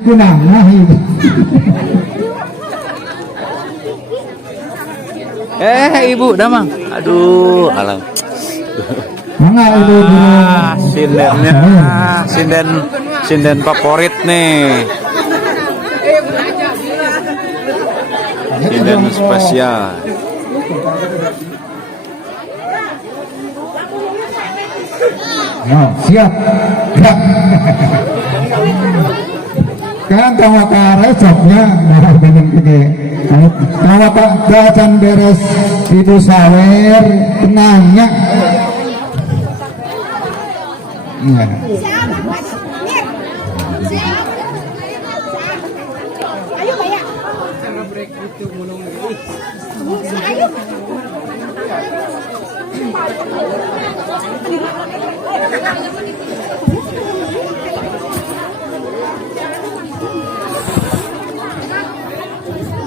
Kunang itu. Ibu damang. Aduh, alam. Mangga itu Sindennya, sinden favorit nih. Sinden spesial. Siap. Kan tawa ka resepnya dengan gede. Tawa ka dacan beres itu sawer tenangnya. Iya. Ayo Maya. Ayo.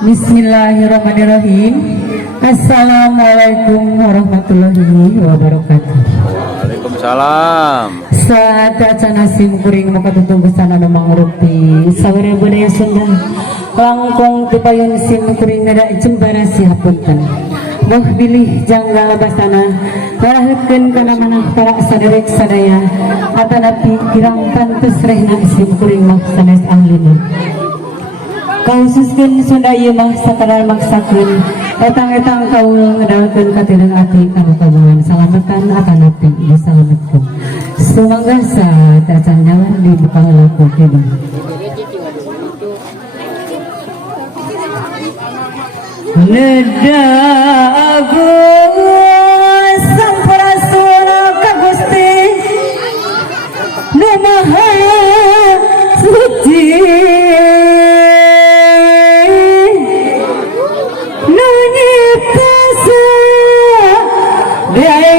Bismillahirrahmanirrahim. Assalamualaikum warahmatullahi wabarakatuh. Waalaikumsalam. Saat acara sim kuring maka tutup kesana nomang rupi sawere budaya Sunda langkong tepayun sim kuring nada jembara sihapunten boh bilih janggal basana warahkeun kana manah para saderek sadaya atanapi kirang pantes rehna sim kuring mah sanes ahlina kaususkeun Sunda ieu mah sakadar maksakeun etang-etang kaul ngedalkeun katireng ati kana kagungan salamatan atanapi disalametkeun sumangga saat acan jalan dibuka laku hidup Nedagu Sampurasuna Kagusti Numaha Suci Nunipasa Daya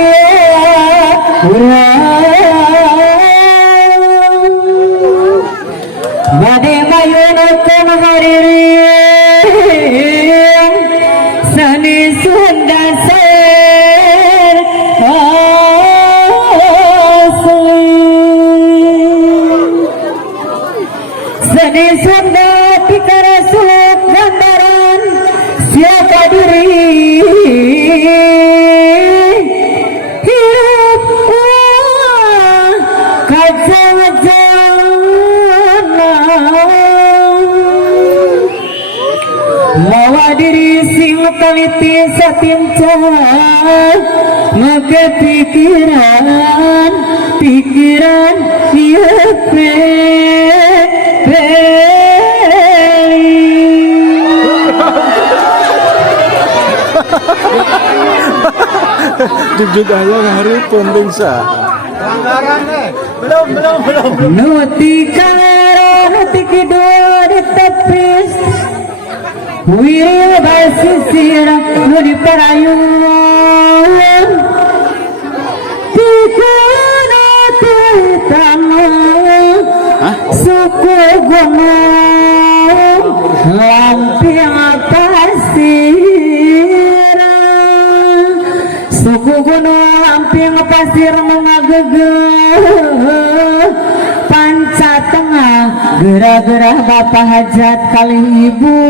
Bade mayunukan hariri Sani Sunda Ser Asli Sani Sunda Pikara Suluk Gambaran Siapa diri Hidup Kajang-jang Lawa diri sing kaliti satinca maka pikiran ieu Jujur aja hari penting sah. Belum. nuti karo nuti kidul ditepis Wira basisir nu diparayun Tikana tetanu suku gunung Lamping pasir Suku gunung lamping pasir mengagegeh Panca tengah gerah-gerah bapak hajat kali ibu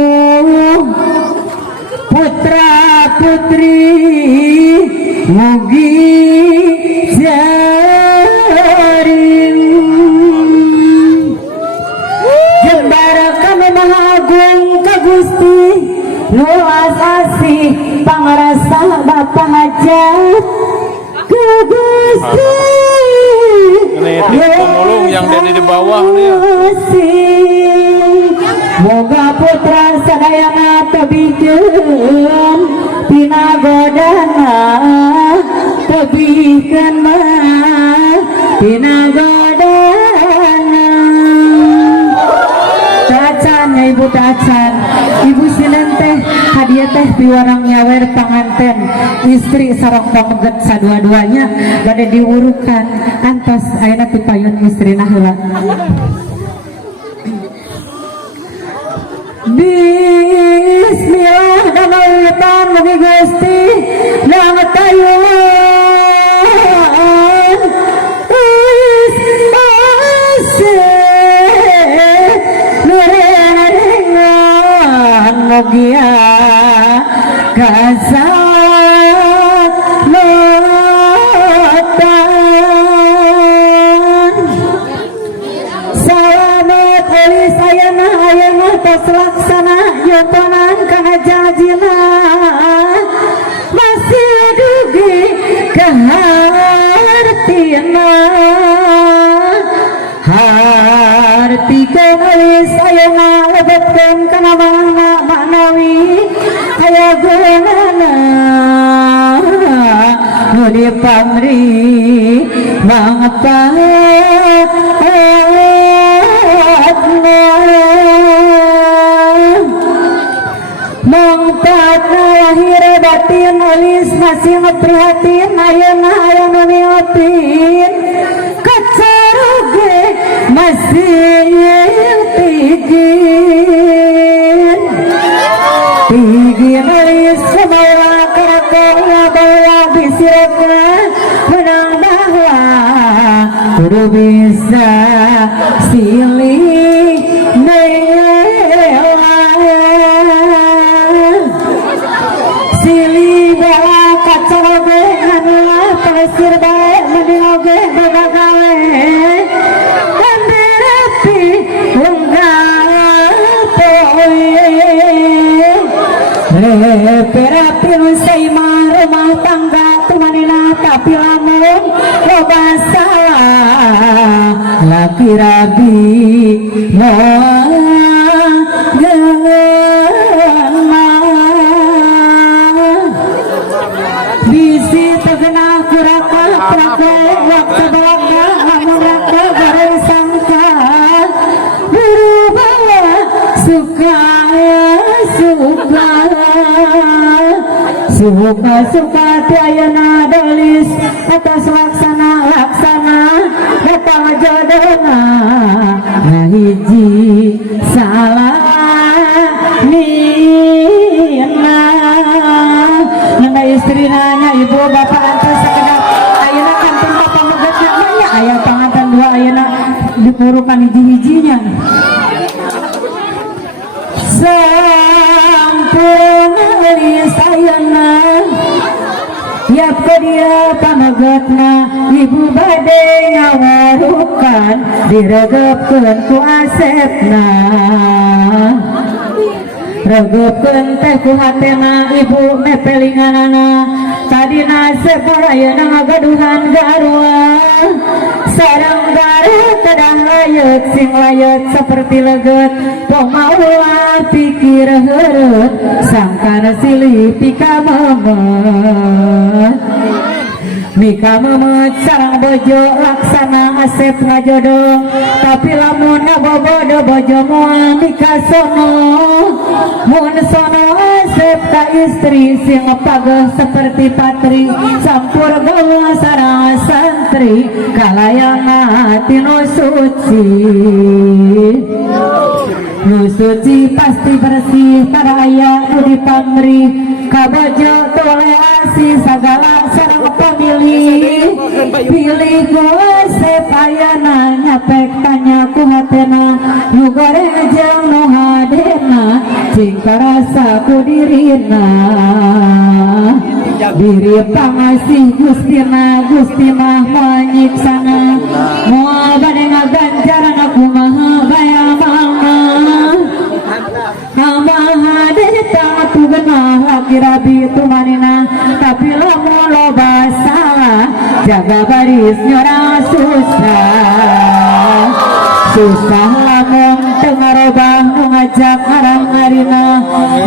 putra putri mugi jaring jembara kami mahagung ka Gusti nu asasi pangrasa bapak hajat ka Gusti Ini pemulung yang dari di bawah nih. Moga putra sadayana tebikeun tina godana tebikeun mah tina godana Tacan ya ibu Tacan ibu silen teh hadiah teh piwarang nyawer panganten istri sareng pameget sadua-duanya bade diurukan antos ayeuna pipayun istrina heula Bismillah damautan mugi Gusti nangtayuan kasat lotan salamet eulis ayana tos laksana yotonan kana janjina masih dugi kahartina harti eulis ayana lebetkeun kana mana manawi aya gunana nu dipamri mangpatna lahir batin eulis masih prihatin ayeuna aya nu miopin kacaruge masih tigin eulis semua karakternya bawa bisirna menang bahwa kudu bisa silih silih bawa kacaroge anu pasir bae mending oge bagagawe dan berapi perapi usai rumah tangga tumanina tapi lamun loba salah laki rabi bisi tegena kuraka praka waktu baka lamun raka bareng sangka berubah suka suka tiayana dalis atas laksana datang jodona hiji salah nina nanda istri nanya ibu bapak antar sekedar ayana kantin bapak megat namanya ayah pangantan dua ayana dipurukan hiji-hijinya sampurna sayana tiap ke dia pamagetna ibu bade ngawarukan diregepkeun ku asepna regepkeun teh ku hatena ibu mepelinganana tadina sepur ayeuna ngagaduhan garua sareng garut kedah layut sing layut seperti leget pomaulah pikir heureut sangkana silih pika memet mika memet sareng bojo laksana asep ngajodoh tapi lamun ngabobodo bojo moal mika sono mun sono asep ka istri sing pageh seperti patri campur gaul sareng santri kalayana hati nu suci pasti bersih taraya nu dipamri kabojo toleh asih sagala sareng pamilih pilih ku sepayana nyapek tanya ku hatena nu goreng jeung nu hadena cing karasa ku dirina diri pangasih gustina gusti mah manyiksana moal bade ngaganjaran aku maha bayamana namaha detang tu genah laki rabi tumanina tapi lamun loba salah jaga baris nyorang susah lamun teu ngarobah nu ngajak ngarang ngarina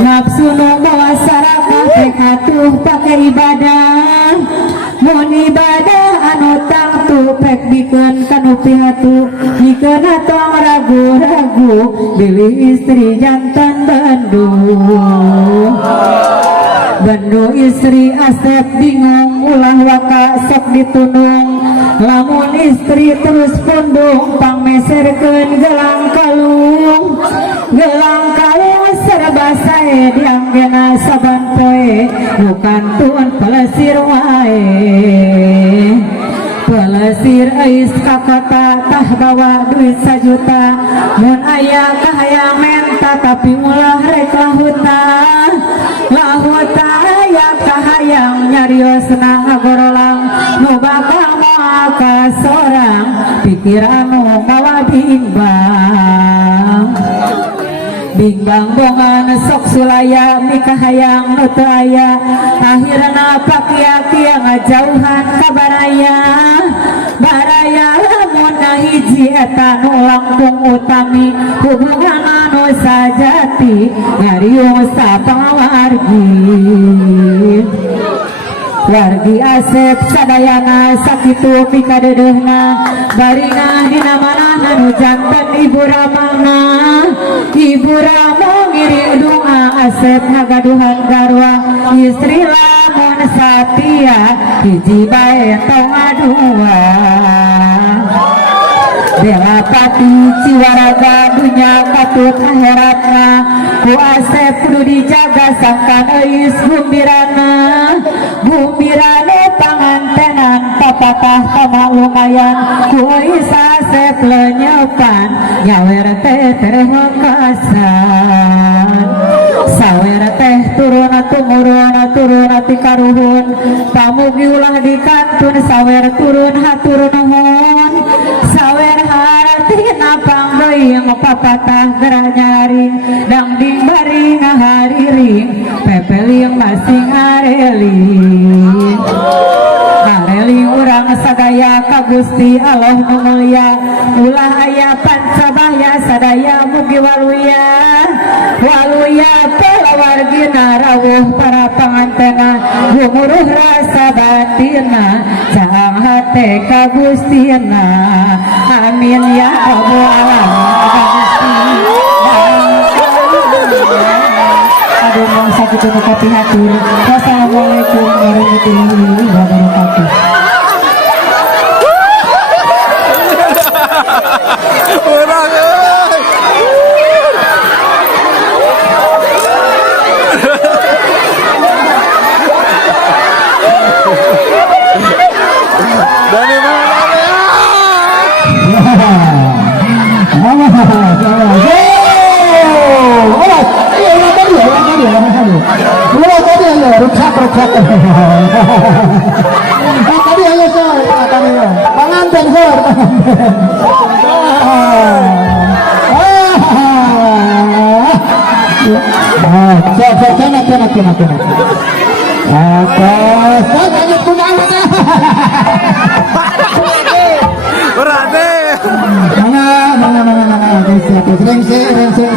nafsu nu masyarakat teh atuh pake ibadah mun ibadah anu tangtu pek dikeun kanu pihatu dikeun atong ragu-ragu bilih istri jantan Bandung istri asep bingung ulah waka sok ditunung lamun istri terus pundung pangmeserkeun gelang kalung serba sae dianggena saban poe bukan tuan pelesir wae pelesir ais ka kota tah bawa duit 1 juta mun aya kahayang menta tapi mulah rek lahuta senang ngagorolang nu bakal moal ka sorang pikiran nu mawa bimbang bimbang bongan sok sulaya mikahayang nu teu aya akhirna pakia-kia ngajauhan ka baraya lamun hiji eta nu langkung utami hubungan anu sajati ngariung sapawargi wargi Asep sadayana sakitu pikadedehna baringa dina manahna nu janten ibu ramana ibu ramo ngiring doa Asep ngagaduhan garwa istri lamun satia hiji bae tong ngadua bela pati ciwaraga dunya katut akhiratna ku Asep kudu dijaga sangkan eus gumbirana pangantenan papatah tama lumayan ku eus Asep lenyepan nyawer teh tereh mekasan sawer teh turun ti karuhun pamugi ulah di kantun sawer turun hatur nuhun sawer haratina pangdeung papatah gerah nyaring dangding bari ngahariring pepeling masing areling urang sadaya ka Gusti Allah nu mulia ulah aya pancabaya sadaya mugi waluya pelawargina rawuh para pangantena gumuruh rasa batina jang hate ka Gustina amin ya rabbal alamin. Aduh mau sakit untuk hati hatur. Wassalamualaikum warahmatullahi wabarakatuh.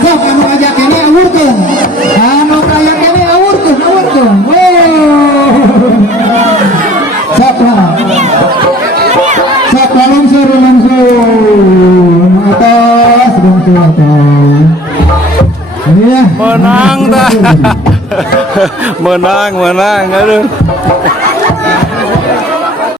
Sok anu ajak ini awurkeun. Anu kaya kene awurkeun. Sok langsung atas menang dah menang aduh